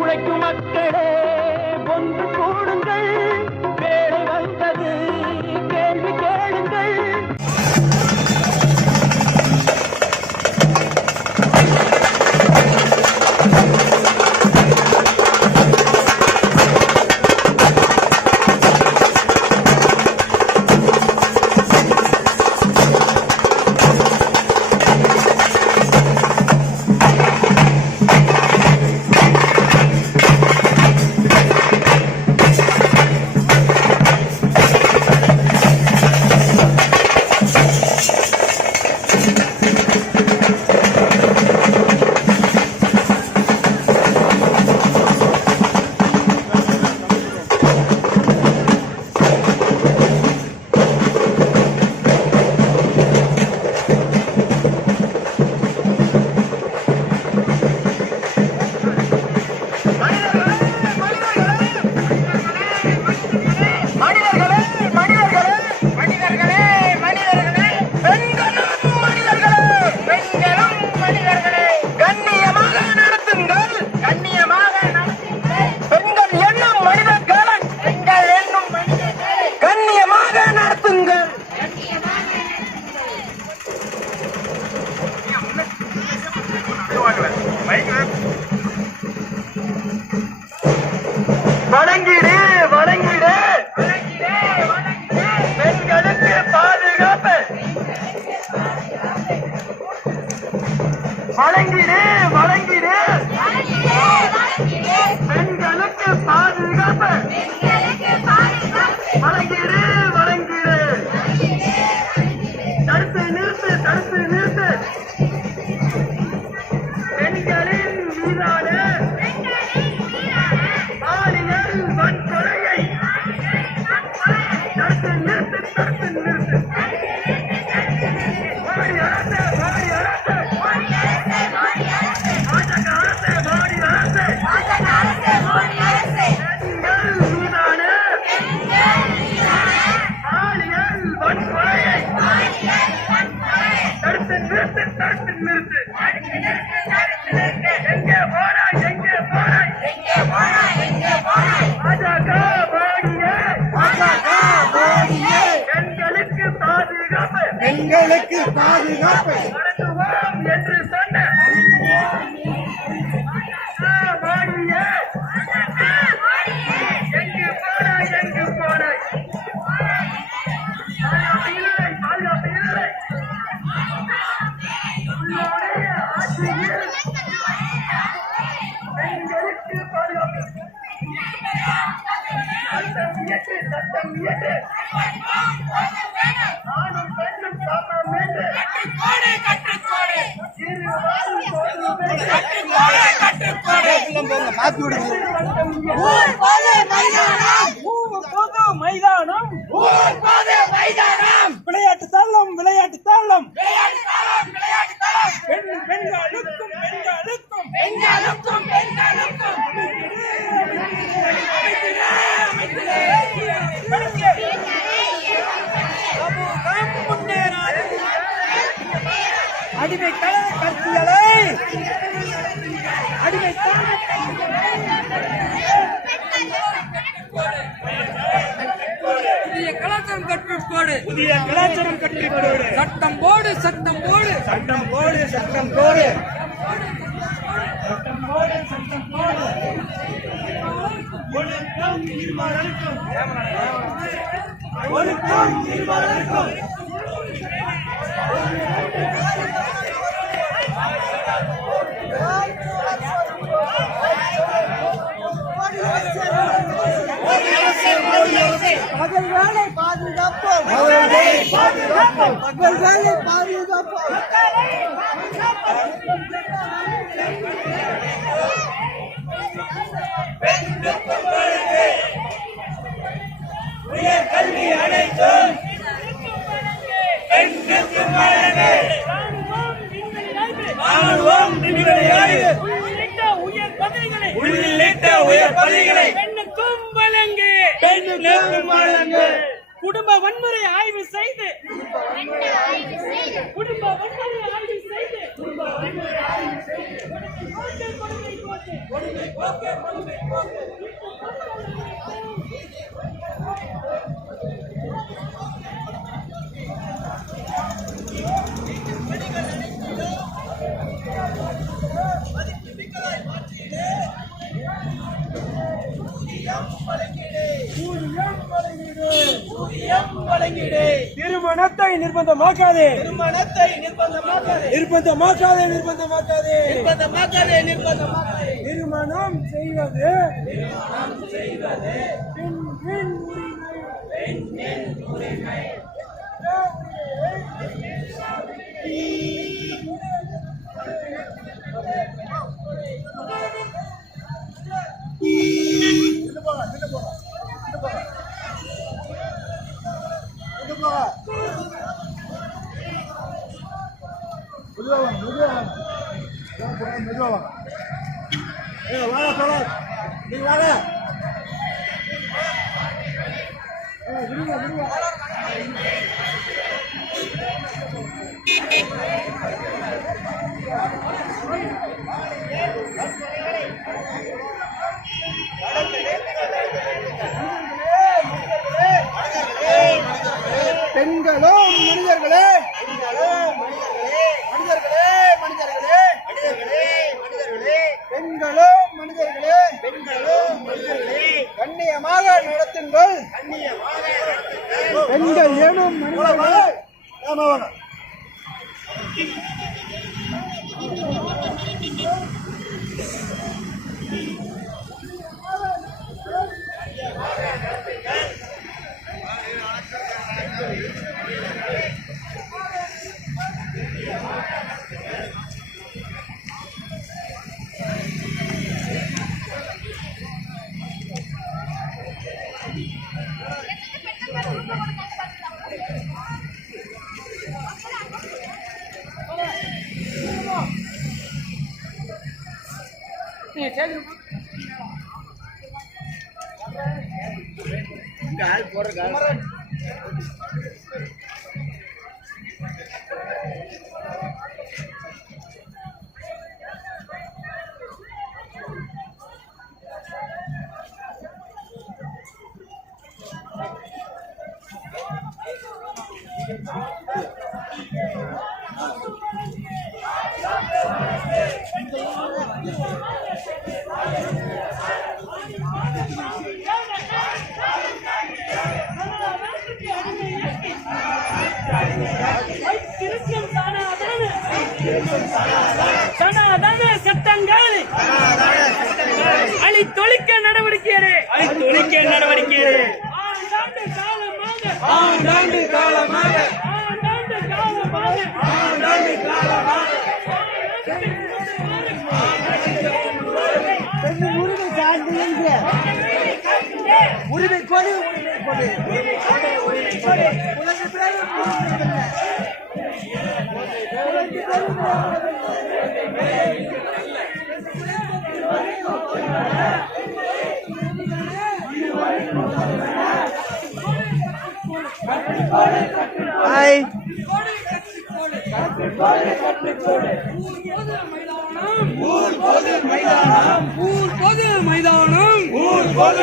உழைக்கும் மக்களே ஒன்று கூடுங்கள், வேலை வந்தது கேள்வி கேளுங்கள். வழங்கிடு வழங்கிடு பெண்களுக்கு பாதுகாப்பு, வழங்கிடு வழங்கிடு பெண்களுக்கு பாதுகாப்பு, வழங்கிடு வழங்கிடு தடுத்து நிறுத்து தடுத்து நிறுத்து பெண்களின் மீதான பாலியல் வன்கொலையை தடுத்து நிறுத்து தடுத்து நிறுத்து. மோடி அரசு மோடி அரசு பாஜக அரசு மோடி அரசு பெண்கள் மீதான பாலியல் வன்கொலையை தடுத்து நிறுத்து தடுத்து நிறுத்து. எங்கே போராய் எங்கே போராய் பாஜக மோடியே பெண்களுக்கு பாதுகாப்பு, பெண்களுக்கு பாதுகாப்பு வழங்குவோம் என்று சொன்ன மோடியே எங்கு போராய் எங்கு போராய் பாதுகாப்பு இல்லை பாதுகாப்பு இல்லை. உன்னுடைய ஆட்சியில் பெண்களுக்கு பாதுகாப்பு சட்டம் இயற்று சட்டம் இயற்று ஆணும் பெண்ணும் சமம் என்று விளையாட்டு தாளம் விளையாட்டு தாளம் பெண்களுக்கும் பெண்களுக்கும் பெண்களுக்கும் அடிமை கருத்தியலை அடிமை புதிய கலாச்சாரம் கற்றுக்கோடு, புதிய கலாச்சாரம் கற்றுக்கோடு, சட்டம் போடு சட்டம் போடு சட்டம் போடு சட்டம் போடு சட்டம் போடு சட்டம் போடு ஒழுக்கம் நிர்வாகம் ஒழுக்கம் நிர்வாகம் மகள் வேலை பாதுகாப்போம், மகள் வேலை பாதுகாப்போம், மகள் வேலை பாதுகாப்போம். உயர் கல்வி அனைத்தும் பெண்களுக்கு வழங்கு, ராணுவம் விண்வெளியாய்வு உள்ளிட்ட உயர் பதவிகளை பெண்ணுக்கும் வழங்கு, பெண்ணுக்கும் வழங்கு. குடும்ப வன்முறை ஆய்வு செய்து குடும்ப வன்முறை ஆய்வு செய்து திருமணத்தை நிர்பந்தமாக்காதே திருமணம் செய்வது பெண்ணின் உரிமை பெண்களோ மனிதர்களே பெண்களோ மனிதர்களே கண்ணியமாக நடத்துங்கள் பெண்கள் ஏனும் மனிதர்களே சனாதன சட்டங்கள் அழித்தொழிக்க நடவடிக்கை ஆண்டாண்டு காலமாக உரிமை சார்ந்து உரிமை கொடு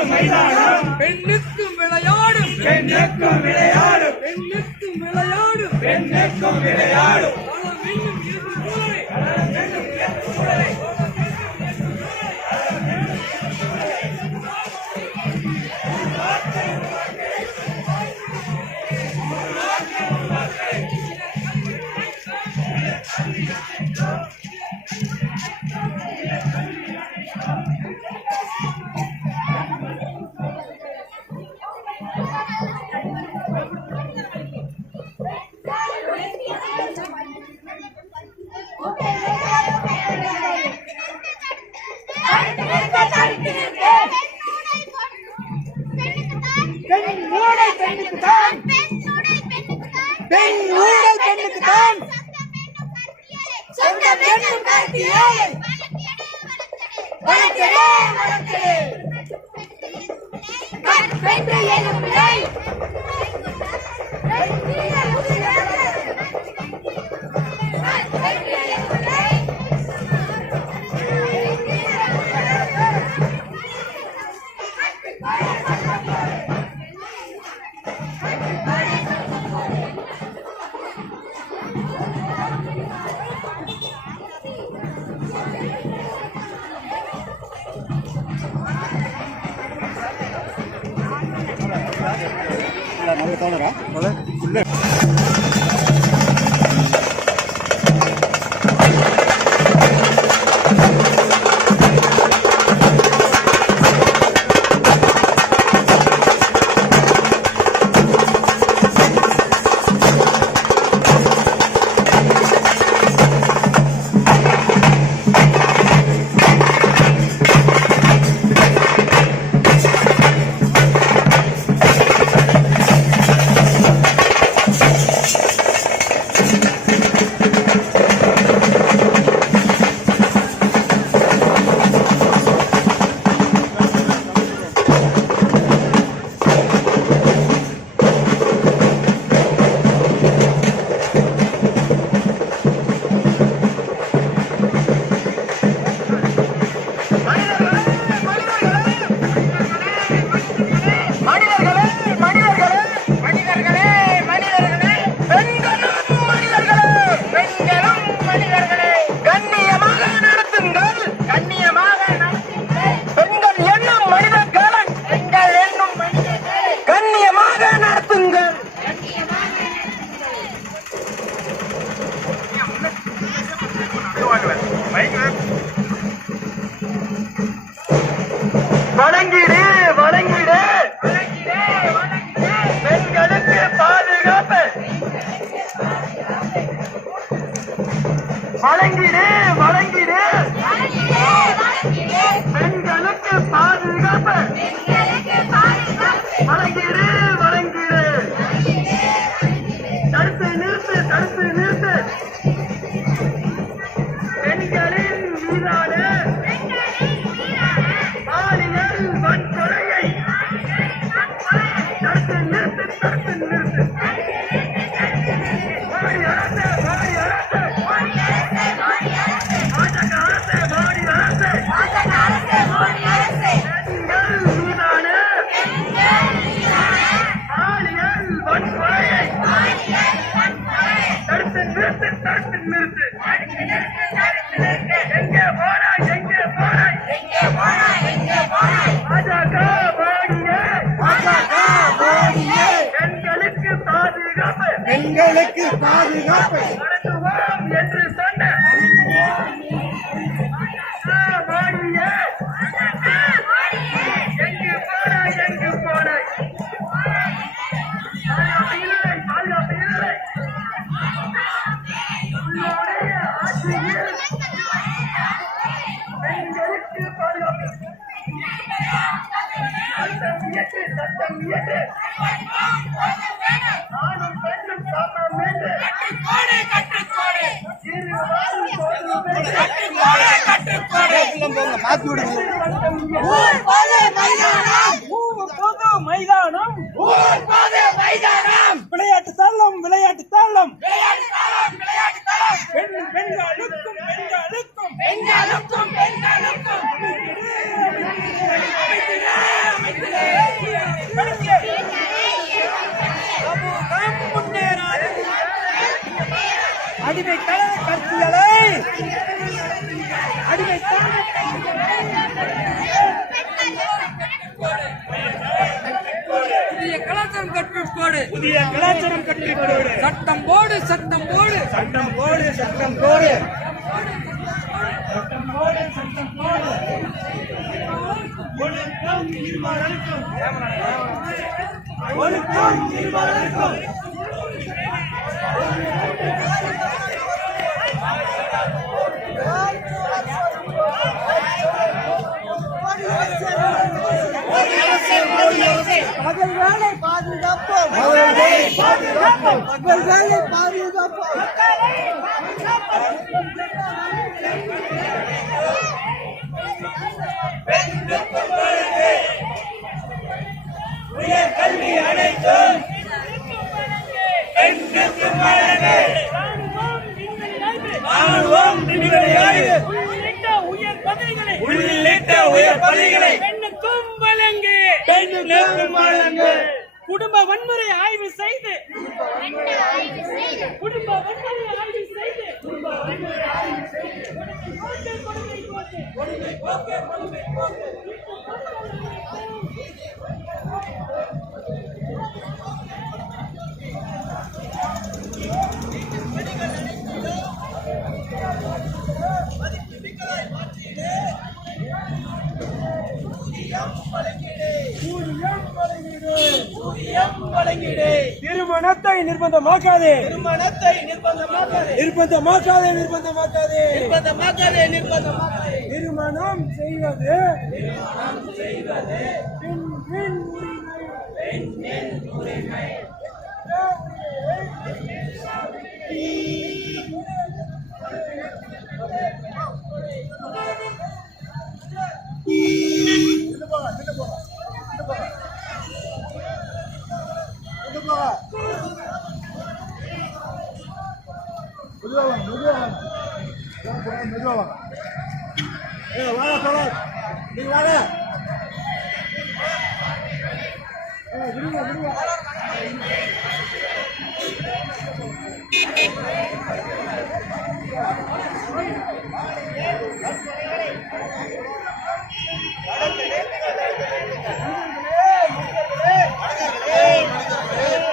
மைதானம் பெண்ணுக்கும் விளையாடும் வணங்கிடு வணங்கிடு பெண்களுக்கு பாதுகாப்பு வணங்கிடு வணங்கிடு பெண்களுக்கு பாதுகாப்பு வணங்கிடு வணங்கிடு தடுத்து நிறுத்து தடுத்து நிறுத்து பெண்களின் மீதான பாலியல் வன்கொலையை தடுத்து நிறுத்து தடுத்து நிறுத்து மோடி அரசு மோடி அரசு பாஜக அரசு மோடி அரசு பெண்கள் மீதான பாலியல் வன்கொலையை தடுத்து நிறுத்து தடுத்து நிறுத்து எங்கே போனாய் எங்கே போனாய் பாஜக மோடியே பெண்களுக்கு பாதுகாப்பு வணங்குவோம் என்று சொன்ன மோடியே எங்கு போனாய் எங்கு போனாய் பாதுகாப்பு இல்லை பாதுகாப்பு இல்லை உன்னுடைய ஆட்சியில் பெண்களுக்கு பாதுகாப்பு சட்டம் இயற்று சட்டம் இயற்று நானும் பெண்ணும் சமம் என்று இருவரும் விளையாட்டு தள்ளம் விளையாட்டு தள்ளம் பெண்களுக்கும் பெண்களுக்கும் அடிமை கலன கருத்தியலை அடிமை புதிய கலாச்சாரம் கற்றுக்கோடு புதிய கலாச்சாரம் கற்றுக்கோடு சட்டம் போடு சட்டம் போடு சட்டம் போடு சட்டம் போடு சட்டம் போடு சட்டம் போடு ஒழுக்கம் இருமலருக்கும் ஒழுக்கம் இருமலருக்கும் மகள் வேலை பாதுகாப்போம் மகள் வேலை பாதுகாப்போம் உயர் கல்வி அனைத்தும் பெண்களுக்கு வழங்கு. ராணுவம் விண்வெளி ஆய்வு உள்ளிட்ட உயர் பதவிகளை பெண்ணுக்கும் வழங்கு. குடும்ப வன்முறை ஆய்வு செய்து குடும்ப வன்முறை ஆய்வு செய்து திருமணத்தை நிர்பந்தமாக்காதே திருமணத்தை நிர்பந்தமாக்காதே நிர்பந்தமாக்காதே நிர்பந்தமாக்காதே நிர்பந்தமாக்காதே நிர்பந்தமாக்காதே திருமணம் செய்வது பெண்ணின் உரிமை.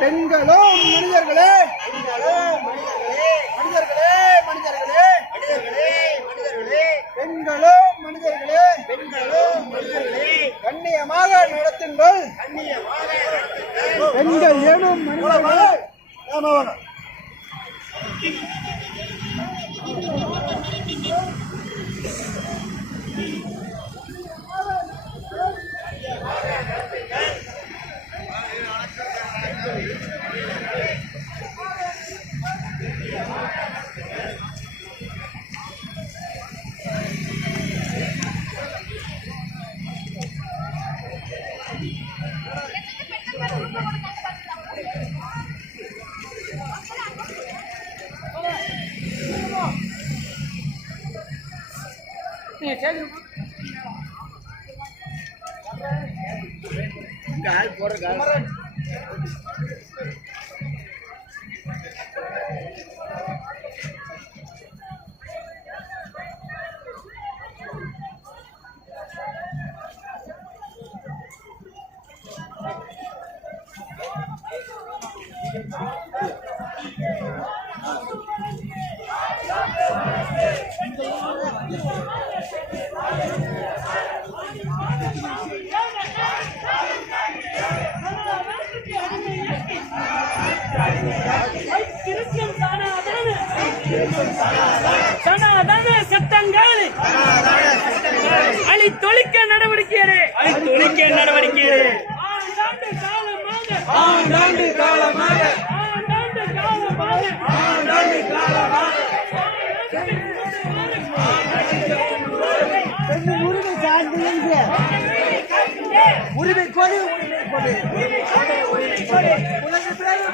பெண்களும் மனிதர்களே பெண்களும் மனிதர்களே கண்ணியமாக நடத்துங்கள் பெண்கள் ஏனும் மனிதர்களே சனாதன சட்டங்கள் அழித்தொழிக்க நடவடிக்கையே ஆண்டாண்டு காலமாக உரிமை சார்ந்து உரிமை கொடு உனக்கு பிறகு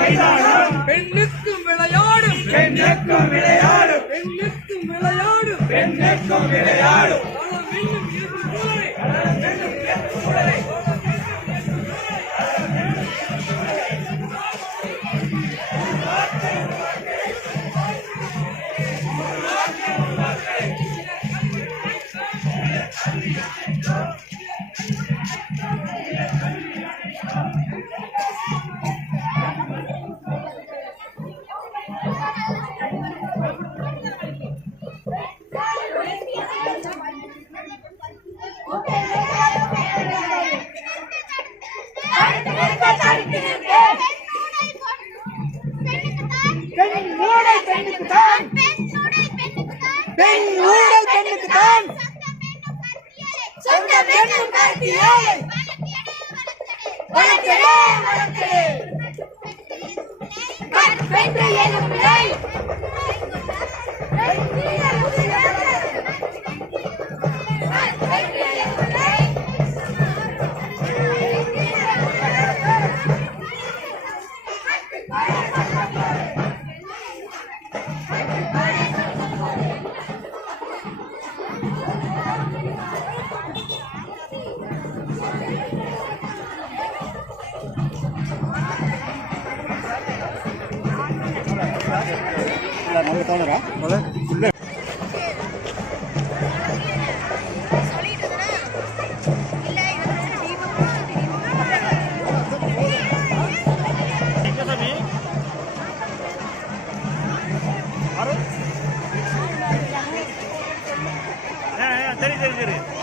மைதானம் பெண்ணுக்கும் விளையாடும் வளர்க்கிறே கற்பென்று எழும் விலை சரி